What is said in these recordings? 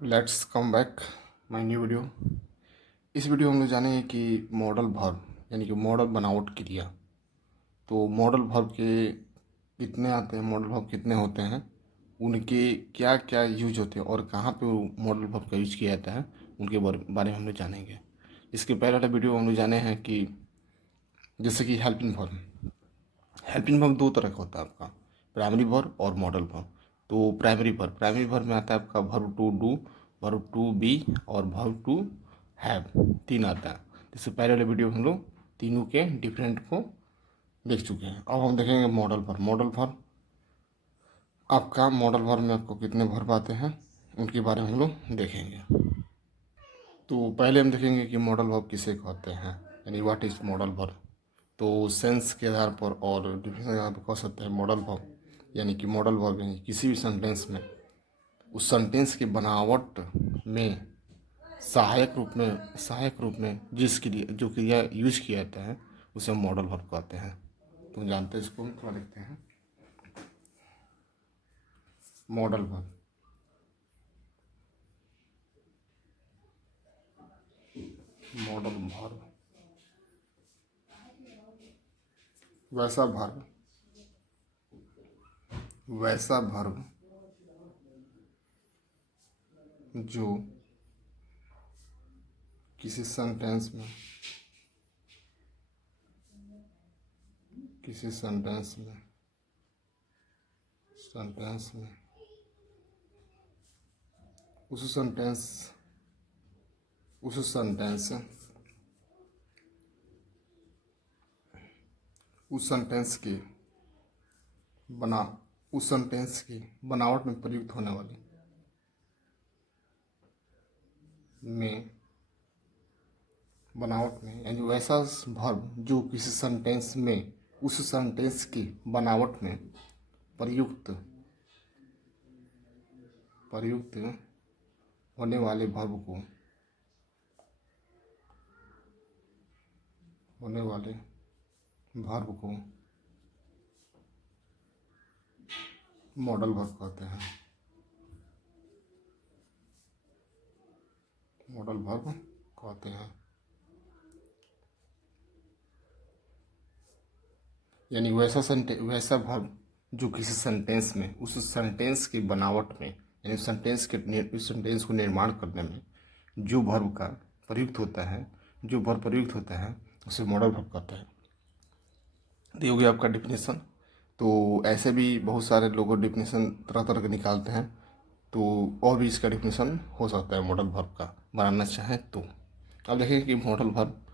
Let's come back my new video. इस video में हम लोग जानेंगे कि मॉडल वर्ब यानी कि मॉडल बनावट क्रिया। तो मॉडल वर्ब के कितने आते हैं, मॉडल वर्ब कितने होते हैं, उनके क्या क्या यूज होते हैं और कहाँ पे वो मॉडल वर्ब का यूज किया जाता है, उनके बारे में हम लोग जानेंगे। इसके पहले वाला वीडियो हम लोग जाने हैं कि जैसे कि हेल्पिंग वर्ब। हेल्पिंग वर्ब दो तरह का होता है आपका, प्राइमरी वर्ब और मॉडल वर्ब। तो प्राइमरी वर्ब में आता है आपका verb to do, verb to be और वर्ब टू हैव, तीन आता है। जैसे पहले वाले वीडियो में हम लोग तीनों के डिफरेंट को देख चुके हैं। अब हम देखेंगे मॉडल वर्ब। मॉडल वर्ब आपका मॉडल वर्ब में आपको कितने वर्ब आते हैं उनके बारे में हम लोग देखेंगे। तो पहले हम देखेंगे कि मॉडल वर्ब किसे कहते हैं, यानी व्हाट इज मॉडल वर्ब। तो सेंस के आधार पर और डिफिनेशन के आधार पर कह सकते हैं मॉडल वर्ब यानी कि मॉडल वर्ब यानी किसी भी सेंटेंस में उस सेंटेंस की बनावट में सहायक रूप में जिसके लिए जो क्रिया यूज किया जाता है उसे हम मॉडल वर्ब कहते हैं। तुम जानते हैं, इसको हम थोड़ा लिखते हैं। मॉडल वर्ब, मॉडल वर्ब वैसा वर्ब, वैसा वर्ब जो किसी सेंटेंस में किसी सेंटेंस में उस सेंटेंस उस सेंटेंस उस सेंटेंस के बना उस सेंटेंस की बनावट में प्रयुक्त होने वाली में बनावट में यानी वैसा वर्ब जो किसी सेंटेंस में उस सेंटेंस की बनावट में प्रयुक्त प्रयुक्त होने वाले वर्ब को होने वाले वर्ब को मॉडल वर्ब कहते हैं। मॉडल वर्ब कहते हैं यानी वैसा वर्ब जो किसी सेंटेंस में उस सेंटेंस की बनावट में यानी उस सेंटेंस को निर्माण करने में जो वर्ब का प्रयुक्त होता है जो वर्ब प्रयुक्त होता है उसे मॉडल वर्ब कहते हैं। तो ये हो गया आपका डिफिनेशन। तो ऐसे भी बहुत सारे लोग डिफिनेशन तरह तरह के निकालते हैं, तो और भी इसका डिफिनेशन हो सकता है मॉडल वर्ब का बनाना चाहें तो। अब देखेंगे कि मॉडल वर्ब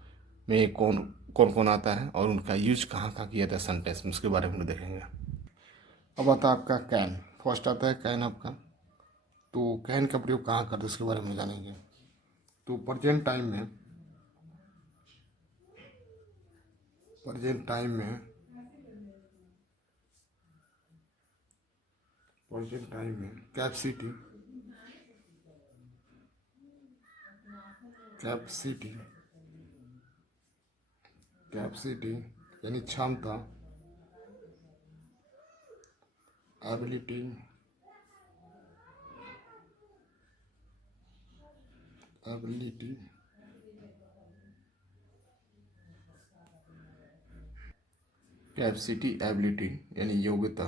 में कौन कौन कौन आता है और उनका यूज कहाँ कहाँ किया जाता है सेंटेंस में, उसके बारे में देखेंगे। अब आता है आपका कैन। फर्स्ट आता है कैन आपका। तो कैन का प्रयोग कहाँ करते हैं उसके बारे में जानेंगे। तो प्रेजेंट टाइम में कैपेसिटी कैपेसिटी यानी क्षमता, एबिलिटी एबिलिटी कैपेसिटी एबिलिटी यानी योग्यता,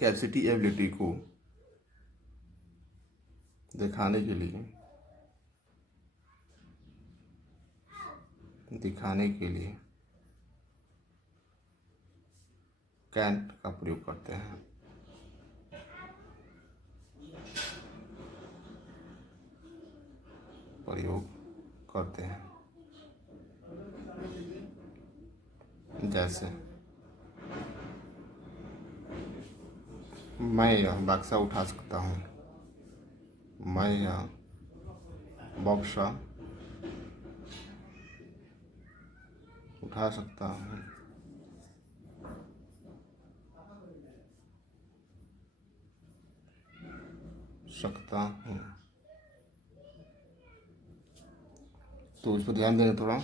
कैपेसिटी एबिलिटी को दिखाने के लिए कैन का प्रयोग करते हैं। जैसे मैं यह बक्सा उठा सकता हूँ, मैं यह बक्सा उठा सकता हूँ। तो इस पर ध्यान देना थोड़ा।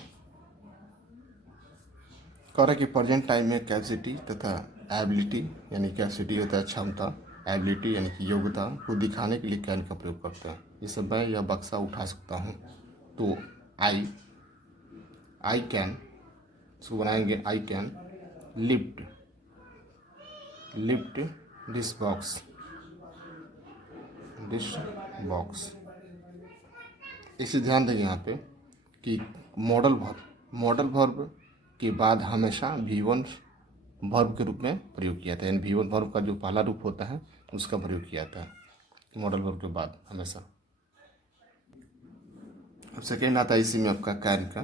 कह रहा है कि प्रेजेंट टाइम में कैपेसिटी तथा एबिलिटी यानी कैपेसिटी होता है क्षमता, एबिलिटी यानी कि योग्यता को दिखाने के लिए कैन का प्रयोग करते हैं। जैसे मैं यह बक्सा उठा सकता हूँ, तो आई कैन, इसको बनाएंगे I can lift this box. इसे ध्यान देंगे यहाँ पे कि मॉडल वर्ब के बाद हमेशा V1 वर्ब के रूप में प्रयोग किया था, यानी V1 वर्ब का जो पहला रूप होता है उसका प्रयोग किया था मॉडल वर्ब के बाद हमेशा। अब सेकेंड आता है इसी में आपका कैन का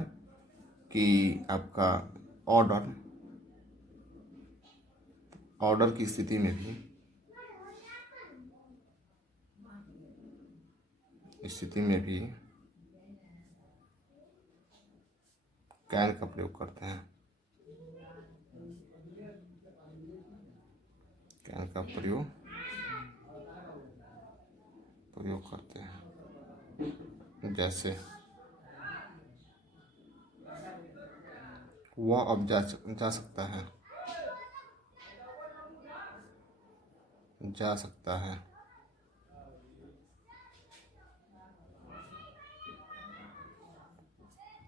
कि आपका ऑर्डर की स्थिति में भी कैन का प्रयोग करते हैं। कैन का प्रयोग करते हैं। जैसे वह अब जा सकता है,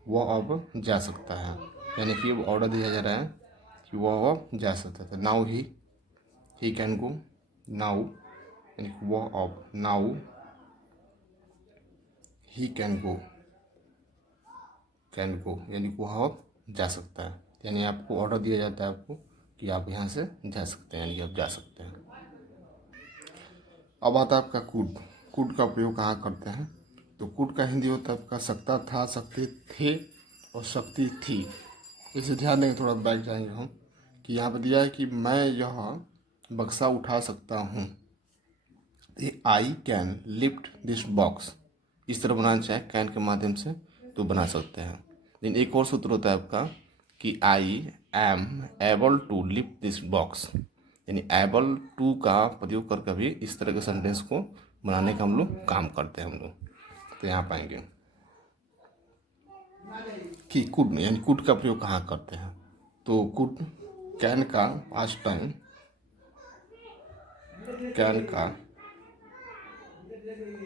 वह अब जा सकता है, यानी कि वो ऑर्डर दिया जा रहा है कि वह अब जा सकता था। Now he can go, now यानी कि वह अब, नाउ ही कैन गो यानी कि वह अब जा सकता है, यानी आपको ऑर्डर दिया जाता है आपको कि आप यहाँ से जा सकते हैं, यानी आप जा सकते हैं। अब आता है आपका कुड का प्रयोग कहाँ करते हैं, तो कुड का हिंदी होता है आपका सकता था, सकते थे और शक्ति थी। इसे ध्यान देंगे, थोड़ा बैक जाएंगे हम कि यहाँ पर दिया है कि मैं यह बक्सा उठा सकता हूँ, I can lift this box. इस तरह बनाना चाहे कैन के माध्यम से तो बना सकते हैं। लेकिन एक और सूत्र होता है आपका कि I am able to lift this box, यानी एबल टू का प्रयोग करके भी इस तरह के सेंटेंस को बनाने का हम लोग काम करते हैं हम लोग। तो यहाँ पाएंगे कि कुड, यानी कुड का प्रयोग कहाँ करते हैं, तो कुड कैन का पास्ट टाइम, कैन का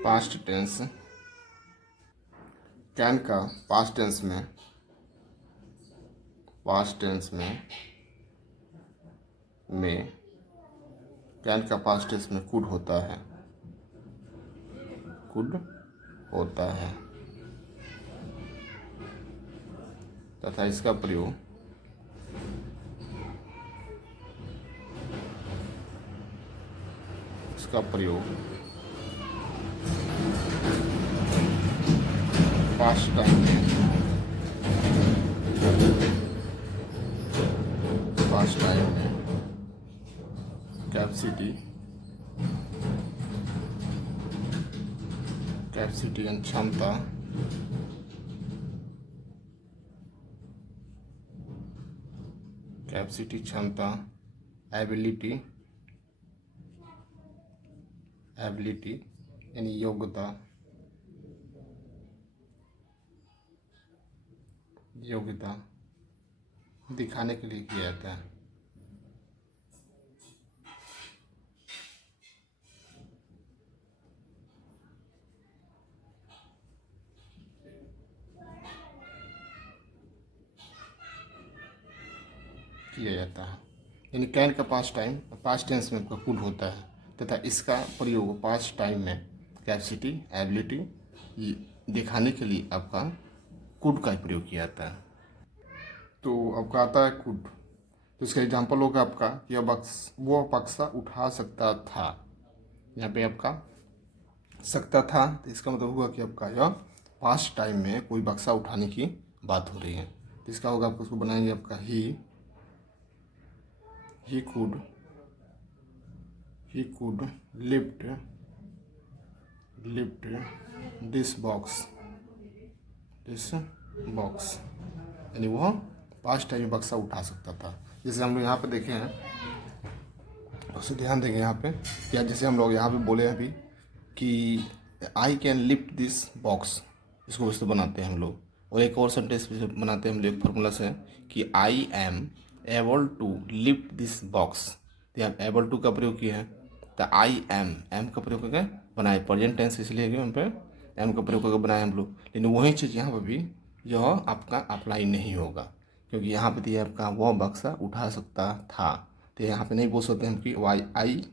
पास्ट टेंस, कैन का पास्ट टेंस में कैन का पास्ट टेंस में कुड होता है तथा इसका प्रयोग पास्ट टाइम में कैपेसिटी यानी क्षमता, एबिलिटी यानी योग्यता दिखाने के लिए किया जाता है। यानी कैन का पास्ट टेंस में आपका कुड होता है तथा इसका प्रयोग पास्ट टाइम में कैपेसिटी, एबिलिटी दिखाने के लिए आपका कुड का प्रयोग किया जाता है। तो आपका आता है कुड, तो इसका एग्जांपल होगा आपका कि वो बक्सा उठा सकता था। यहाँ पे आपका सकता था, तो इसका मतलब हुआ कि आपका यह पास्ट टाइम में कोई बक्सा उठाने की बात हो रही है। तो इसका होगा आपको, उसको बनाएंगे आपका ही could lift this box, यानी वह पास्ट टाइम बक्सा उठा सकता था। जैसे हम लोग यहाँ पे देखे हैं, उसे ध्यान देंगे यहाँ पे क्या, जैसे हम लोग यहाँ पे बोले अभी कि I can lift this box, इसको वैसे बनाते हैं हम लोग। और एक और सेंटेंस बनाते हैं हम लोग फॉर्मूला से कि I am able to lift this box, तो यहाँ एबल टू का प्रयोग किया है, तो आई एम का प्रयोग करके बनाए, प्रेजेंट टेंस इसलिए कि हम पे एम का प्रयोग करके बनाए हम लोग। लेकिन वही चीज़ यहाँ पर भी यह आपका अप्लाई नहीं होगा, क्योंकि यहाँ पे दिया आपका वह बक्सा उठा सकता था, तो यहाँ पे नहीं बोल सकते हम कि why I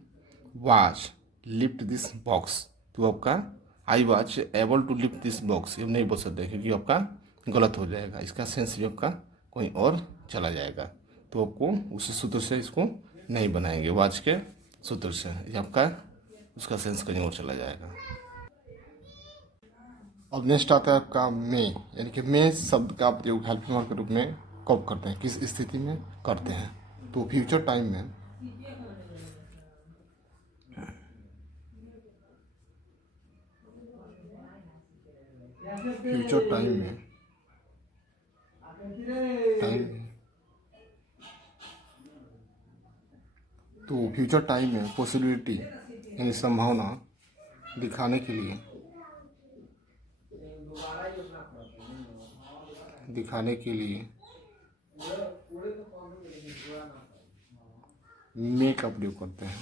was lift this box, तो आपका I was able to lift this box ये नहीं बोल सकते, क्योंकि आपका गलत हो जाएगा, इसका सेंस भी आपका कोई और चला जाएगा। तो आपको उस सूत्र से इसको नहीं बनाएंगे, वाज के सूत्र से ये आपका उसका सेंस कहीं और चला जाएगा। अब नेक्स्ट आता है आपका मे, यानी कि मे शब्द का प्रयोग हेल्पिंग वर्ब के रूप में कब करते हैं, किस स्थिति में करते हैं। तो फ्यूचर टाइम में फ्यूचर टाइम में तो फ्यूचर टाइम में पॉसिबिलिटी यानी संभावना दिखाने के लिए मे का प्रयोग करते हैं,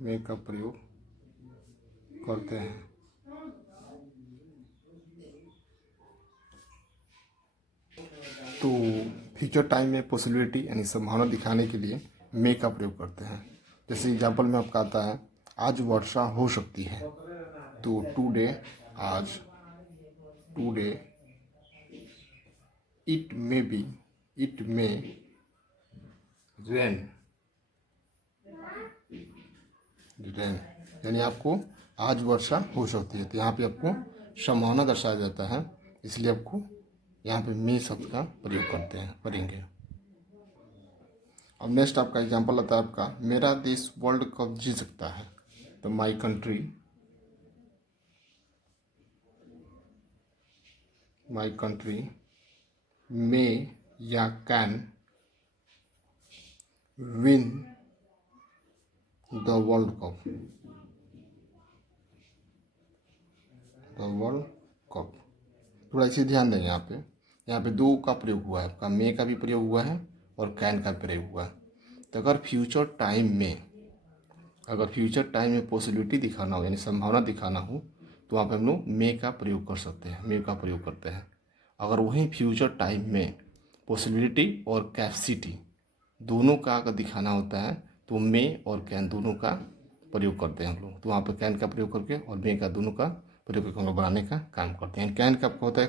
मे का प्रयोग करते हैं। तो फ्यूचर टाइम में पॉसिबिलिटी यानी संभावना दिखाने के लिए मे का प्रयोग करते हैं। जैसे एग्जांपल में आपका आता है आज वर्षा हो सकती है, तो टुडे आज, today it may be, it may rain, rain यानी आपको आज वर्षा हो सकती है, तो यहाँ पे आपको संभावना दर्शाया जाता है, इसलिए आपको यहाँ पे मे शब्द का प्रयोग करते हैं, करेंगे। अब नेक्स्ट आपका एग्जांपल आता है आपका मेरा देश वर्ल्ड कप जीत सकता है, तो माई कंट्री मे या can win the world cup, थोड़ा इसे ध्यान दें। यहाँ पे दो का प्रयोग हुआ है, आपका मे का भी प्रयोग हुआ है और कैन का प्रयोग हुआ है। तो अगर फ्यूचर टाइम में पॉसिबिलिटी दिखाना हो यानी संभावना दिखाना हो, तो वहाँ पे हम लोग मे का प्रयोग कर सकते हैं, मे का प्रयोग करते हैं। अगर वहीं फ्यूचर टाइम में पॉसिबिलिटी और कैपेसिटी दोनों का अगर दिखाना होता है, तो मे और कैन दोनों का प्रयोग करते हैं हम लोग। तो वहाँ पे कैन का प्रयोग करके और मे का दोनों का प्रयोग करके हम लोग बनाने का काम करते हैं। कैन का आपको होता है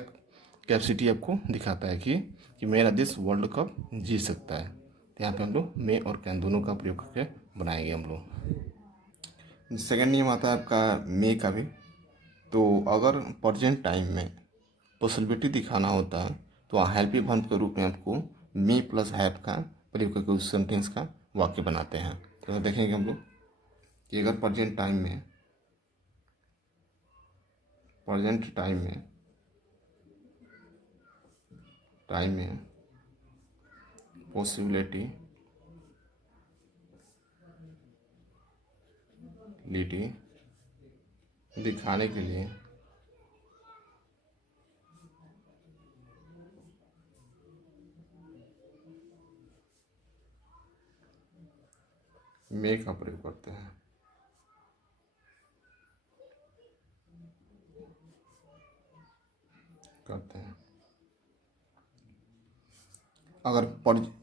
कैपेसिटी आपको दिखाता है कि मेरा देश वर्ल्ड कप जीत सकता है, तो यहाँ पे हम लोग मे और कैन दोनों का प्रयोग करके बनाएंगे हम लोग। सेकेंड नियम आता है आपका मे का भी। तो अगर प्रेजेंट टाइम में पॉसिबिलिटी दिखाना होता है, तो हेल्पिंग वर्ब के रूप में आपको मे प्लस हैव का प्रयोग करके उस सेंटेंस का वाक्य बनाते हैं। तो देखेंगे हम लोग कि अगर प्रेजेंट टाइम में पॉसिबिलिटी दिखाने के लिए मे का प्रयोग करते हैं। अगर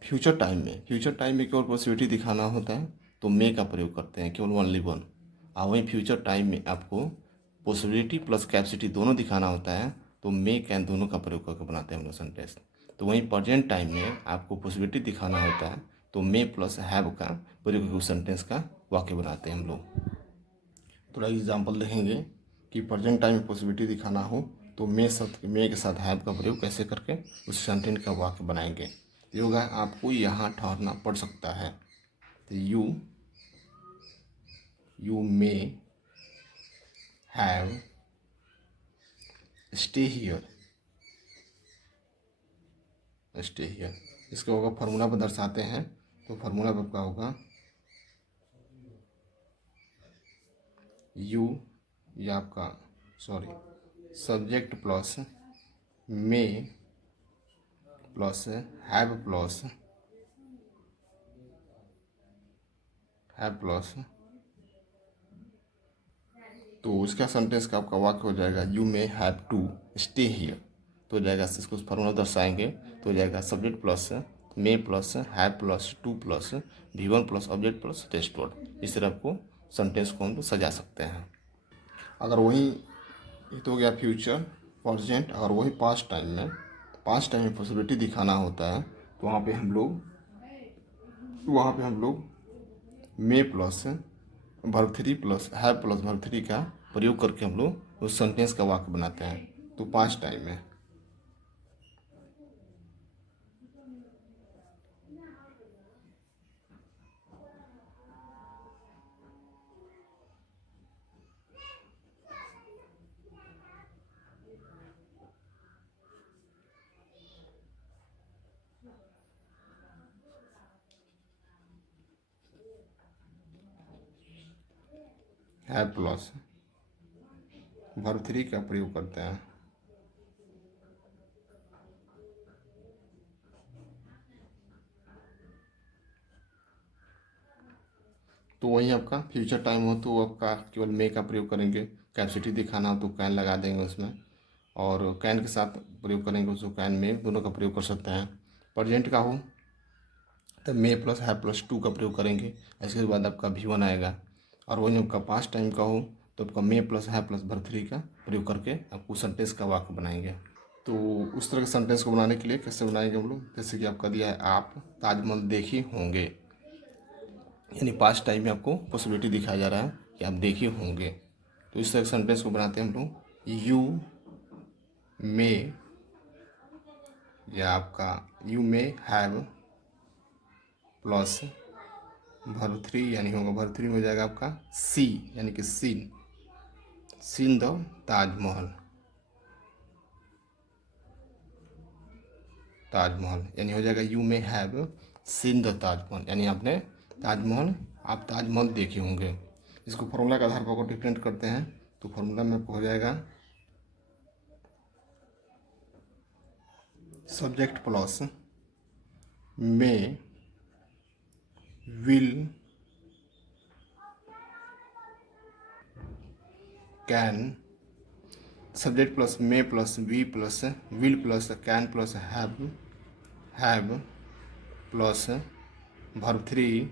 फ्यूचर टाइम में केवल पॉसिबिलिटी दिखाना होता है, तो मे का प्रयोग करते हैं, केवल ओनली वन। और वहीं फ्यूचर टाइम में आपको पॉसिबिलिटी प्लस कैपेसिटी दोनों दिखाना होता है, तो मे कैन दोनों का प्रयोग करके बनाते हैं हम लोग सेंटेंस। तो वहीं प्रेजेंट टाइम में आपको पॉसिबिलिटी दिखाना होता है, तो मे प्लस हैव का प्रयोग करके उस सेंटेंस का वाक्य बनाते हैं हम लोग। थोड़ा एग्जाम्पल देखेंगे कि प्रेजेंट टाइम में पॉसिबिलिटी दिखाना हो, तो मे के साथ हैव का प्रयोग कैसे करके उस सेंटेंस का वाक्य बनाएंगे। तो योगा आपको यहाँ ठहरना पड़ सकता है, तो you may have stay here, इसको अगर फार्मूला पर दर्शाते हैं, तो फार्मूला पर क्या होगा, यू या आपका subject plus may plus have plus तो उसका सेंटेंस का आपका वाक्य हो जाएगा you may have to stay here. तो हो जाएगा, इसको फार्मूला दर्शाएंगे तो हो जाएगा subject plus may plus have plus to plus V1 plus object plus test word. इस तरह आपको सेंटेंस को हम सजा सकते हैं। अगर वही ये तो हो गया फ्यूचर प्रेजेंट, अगर वही पास्ट टाइम में पॉसिबिलिटी दिखाना होता है तो वहाँ पे हम लोग may plus verb 3 plus have plus verb 3 का प्रयोग करके हम लोग उस सेंटेंस का वाक्य बनाते हैं। तो पास्ट टाइम में हैव प्लस वर्ब 3 का प्रयोग करते हैं। तो वही आपका फ्यूचर टाइम हो तो आपका केवल मे का प्रयोग करेंगे, कैपेसिटी दिखाना हो तो कैन लगा देंगे उसमें, और कैन के साथ प्रयोग करेंगे उसको कैन में, दोनों का प्रयोग कर सकते हैं। प्रेजेंट का हो तो मे प्लस हैव प्लस टू का प्रयोग करेंगे, इसके बाद आपका V1 आएगा। और वही आपका पास्ट टाइम का हो तो आपका मे प्लस हैव प्लस वर्ब 3 का प्रयोग करके आपको सेंटेंस का वाक्य बनाएंगे। तो उस तरह के सेंटेंस को बनाने के लिए कैसे बनाएंगे हम लोग, जैसे कि आपका दिया है आप ताजमहल देखे होंगे, यानी पास्ट टाइम में आपको पॉसिबिलिटी दिखाया जा रहा है कि आप देखे होंगे। तो इस तरह सेंटेंस को बनाते हैं हम लोग यू मे, या आपका you may have plus verb 3 यानी होगा वर्ब 3 में हो जाएगा आपका सी यानी कि सीन द ताजमहल यानी हो जाएगा you may have seen the Taj Mahal, यानी आपने आप ताजमहल देखे होंगे। इसको फॉर्मूला के आधार पर अगर डिफरेंट करते हैं तो फॉर्मूला में हो जाएगा subject plus may will can, subject plus may plus we plus will plus can plus have plus verb 3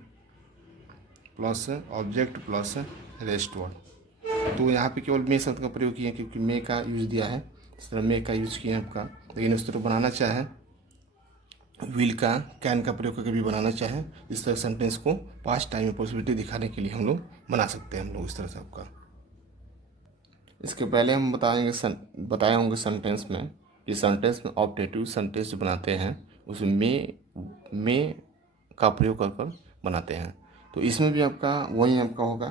plus object plus rest word. तो यहाँ पे केवल मे शब्द का प्रयोग किया क्योंकि मे का यूज दिया है, इस तरह मे का यूज किया है आपका। लेकिन उस तरह बनाना चाहे विल का कैन का प्रयोग करके भी बनाना चाहे, इस तरह सेंटेंस को पास्ट टाइम में पॉसिबिलिटी दिखाने के लिए हम लोग बना सकते हैं हम लोग इस तरह से आपका। इसके पहले हम बताए होंगे सेंटेंस में कि सेंटेंस में ऑब्जेक्टिव सेंटेंस जो बनाते हैं उसमें मे का प्रयोग कर बनाते हैं। तो इसमें भी आपका वही आपका होगा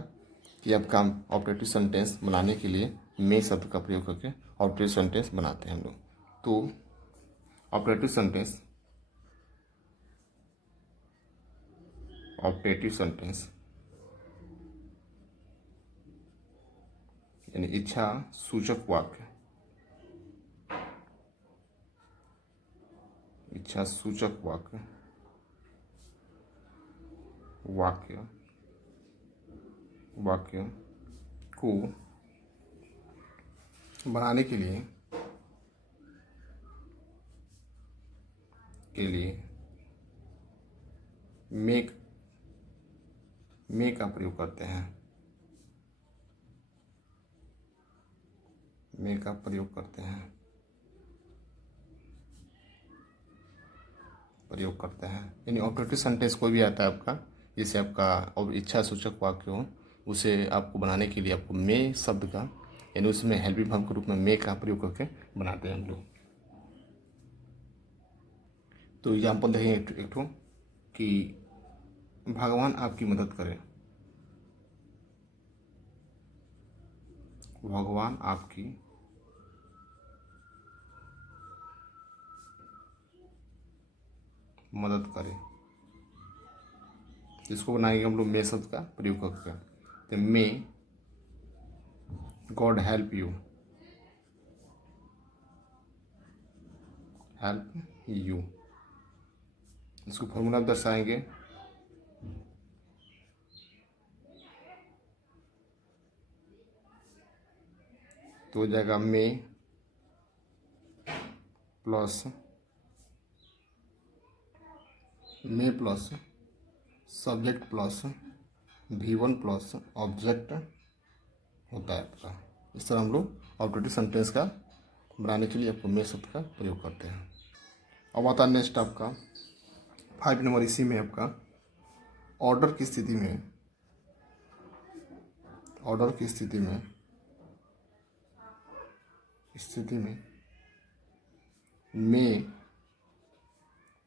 कि आपका ऑब्जेक्टिव सेंटेंस बनाने के लिए मे शब्द का प्रयोग करके ऑब्जेक्टिव सेंटेंस बनाते हैं हम लोग। तो ऑब्जेक्टिव सेंटेंस यानी इच्छा सूचक वाक्य, वाक्य को बनाने के लिए मे का प्रयोग करते हैं, यानी ऑब्जेक्टिव सेंटेंस कोई भी आता है आपका, जैसे आपका इच्छा सूचक वाक्य हो, उसे आपको बनाने के लिए आपको मे शब्द का यानी उसमें हेल्पिंग वर्ब के रूप में मे का प्रयोग करके बनाते हैं हम लोग। तो एग्जाम्पल देखेंगे एक ठो कि भगवान आपकी मदद करे, भगवान आपकी मदद करे। इसको बनाएंगे हम लोग मे शब्द का प्रयोग करके। तो मे गॉड हेल्प यू, इसको फॉर्मूला दर्शाएंगे। तो हो जाएगा plus plus subject plus V1 plus object होता है आपका। इस तरह हम लोग ऑब्जेक्टिव सेंटेंस का बनाने के लिए आपको मे शब्द का प्रयोग करते हैं। अब आता है नेक्स्ट आपका 5 नंबर। इसी में आपका ऑर्डर की स्थिति में मे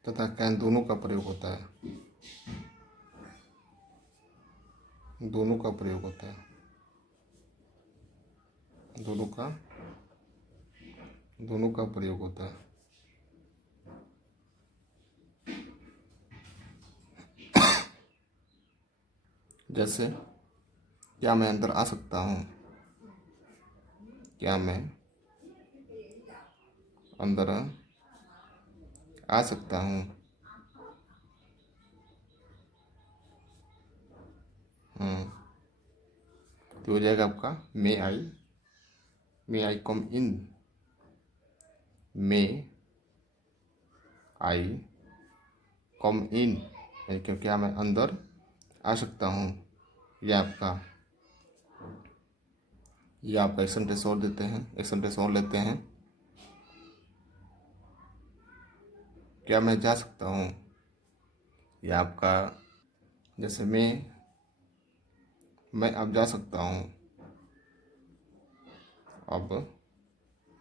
तथा कैन दोनों का प्रयोग होता है। दोनों का प्रयोग होता है। जैसे क्या मैं अंदर आ सकता हूँ? क्या मैं अंदर आ सकता हूँ? तो हो जाएगा आपका मे आई कम इन। मे आई कम इन यानी कि क्या मैं अंदर आ सकता हूँ। यह आपका एक सेंटेंस और देते हैं, एक सेंटेंस और लेते हैं। क्या मैं जा सकता हूँ? यह आपका जैसे मैं अब जा सकता हूँ। अब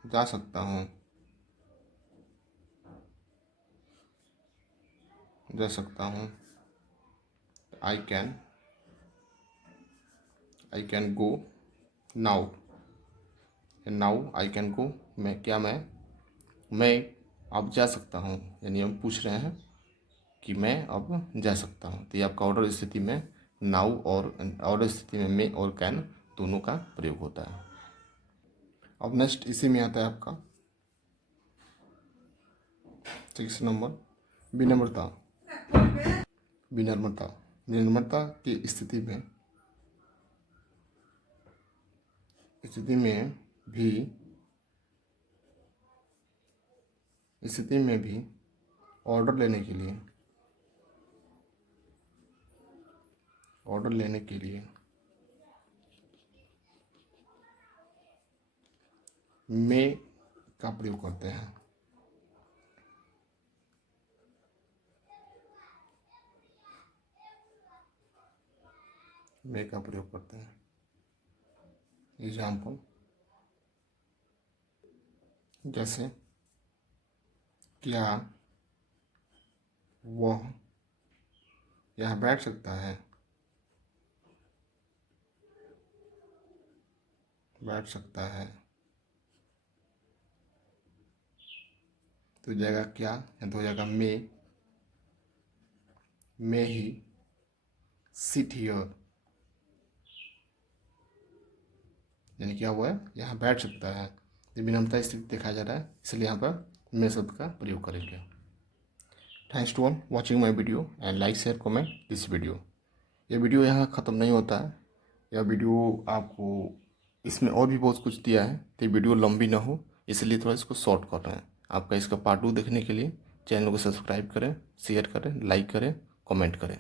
जा सकता हूँ। I can go now. I can go. मैं अब जा सकता हूँ, यानी हम पूछ रहे हैं कि मैं अब जा सकता हूँ। तो ये आपका ऑर्डर स्थिति में नाउ और ऑर्डर स्थिति में मे और कैन दोनों का प्रयोग होता है। अब नेक्स्ट इसी में आता है आपका 6 नंबर विनम्रता। विनम्रता की स्थिति में भी ऑर्डर लेने के लिए मे का प्रयोग करते हैं। एग्जाम्पल जैसे क्या वह यहाँ बैठ सकता है? तो हो जाएगा क्या, या तो हो जाएगा मे ही सिट हियर, यानी क्या हुआ है, यहाँ बैठ सकता है। ये विनम्रता स्थिति दिखाया जा रहा है, इसलिए यहाँ पर मे शब्द का प्रयोग करेंगे। Thanks to all watching my video and like share comment this video. ये वीडियो यहाँ ख़त्म नहीं होता है। यह वीडियो आपको इसमें और भी बहुत कुछ दिया है, तो वीडियो लंबी ना हो इसलिए थोड़ा इसको शॉर्ट कर रहे हैं। आपका इसका पार्ट 2 देखने के लिए चैनल को सब्सक्राइब करें, शेयर करें, लाइक करें, कमेंट करें।